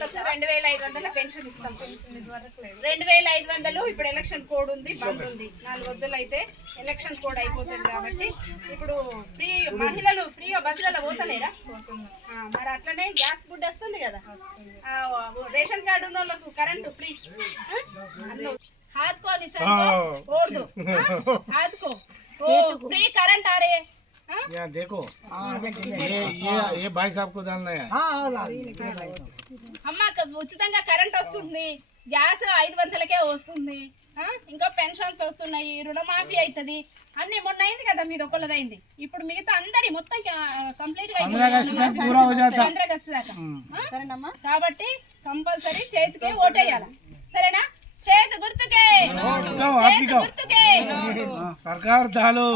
వేల ఐదు వందల పెన్షన్ ఇస్తాం రెండు వేల ఐదు వందలు ఇప్పుడు ఎలక్షన్ కోడ్ ఉంది బంద్ ఉంది నాలుగు వద్దులు అయితే ఎలక్షన్ కోడ్ అయిపోతుంది కాబట్టి ఇప్పుడు ఫ్రీ మహిళలు ఫ్రీగా బస్సులలో పోతలేరా ఆ, మరి అట్లనే గ్యాస్ గుడ్ వస్తుంది కదా ఆ, రేషన్ కార్డు ఉన్న వాళ్ళకు కరెంటు ఫ్రీ हाथ को निशान को ओढ़ दो हाँ? हाथ को ओ फ्री करंट आ रहे हाँ? यहाँ देखो ये ये ये भाई साहब को डालना है అమ్మ క- ఉచితంగా కరెంట్ వస్తుంది గ్యాస్ ఐదు వందలకే వస్తుంది ఆ? ఇంకా పెన్షన్స్ వస్తున్నాయి రుణమాఫీ అవుతుంది అన్ని మొన్న అయింది కదా మీరు ఒకళ్ళదైంది ఇప్పుడు మిగతా అందరి మొత్తం కంప్లీట్ గా पंद्रह अगस्त तक पूरा हो जाता పంద్ర ఆగస్టు దాకా ఆ? కాబట్టి కంపల్సరీ చేతికి ఓటేయాలి సరేనా చేతి గుర్తుకే दिखाओ, आप చేతి दिखाओ గుర్తుకే सरकार डालो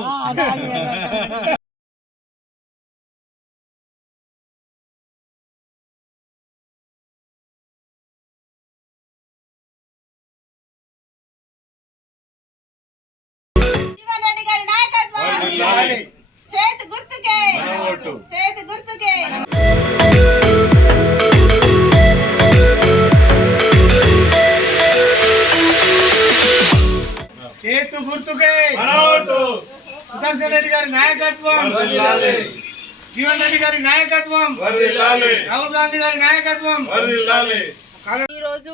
చేతి గుర్తుకే. చేతి గుర్తుకే. చేతు గుర్తుకే. సుదర్శన్ రెడ్డి గారి నాయకత్వం. జీవన్ రెడ్డి గారి నాయకత్వం. రాహుల్ గాంధీ గారి నాయకత్వం. ఈరోజు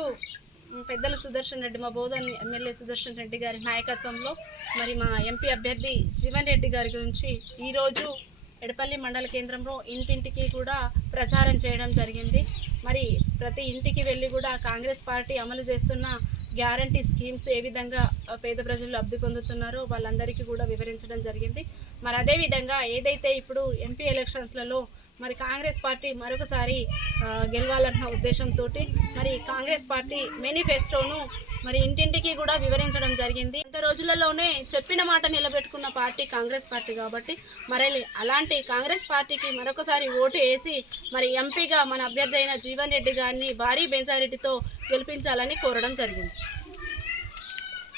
పెద్దల సుదర్శన్ రెడ్డి మా బోధన్ ఎమ్మెల్యే సుదర్శన్ రెడ్డి గారి నాయకత్వంలో మరి మా ఎంపీ అభ్యర్థి జీవన్ రెడ్డి గారి గురించి ఈరోజు ఎడపల్లి మండల కేంద్రంలో ఇంటింటికి కూడా ప్రచారం చేయడం జరిగింది. మరి ప్రతి ఇంటికి వెళ్ళి కూడా కాంగ్రెస్ పార్టీ అమలు చేస్తున్న గ్యారంటీ స్కీమ్స్ ఏ విధంగా పేద ప్రజలు లబ్ధి పొందుతున్నారో వాళ్ళందరికీ కూడా వివరించడం జరిగింది. మరి అదేవిధంగా ఏదైతే ఇప్పుడు ఎంపీ ఎలక్షన్స్లలో మరి కాంగ్రెస్ పార్టీ మరొకసారి గెలవాలన్న ఉద్దేశంతో మరి కాంగ్రెస్ పార్టీ మేనిఫెస్టోను మరి ఇంటింటికి కూడా వివరించడం జరిగింది. ఇంత రోజులలోనే చెప్పిన మాట నిలబెట్టుకున్న పార్టీ కాంగ్రెస్ పార్టీ కాబట్టి మరి అలాంటి కాంగ్రెస్ పార్టీకి మరొకసారి ఓటు వేసి మరి ఎంపీగా మన అభ్యర్థి అయిన జీవన్ రెడ్డి గారిని భారీ బెంచారెడ్డితో గెలిపించాలని కోరడం జరిగింది.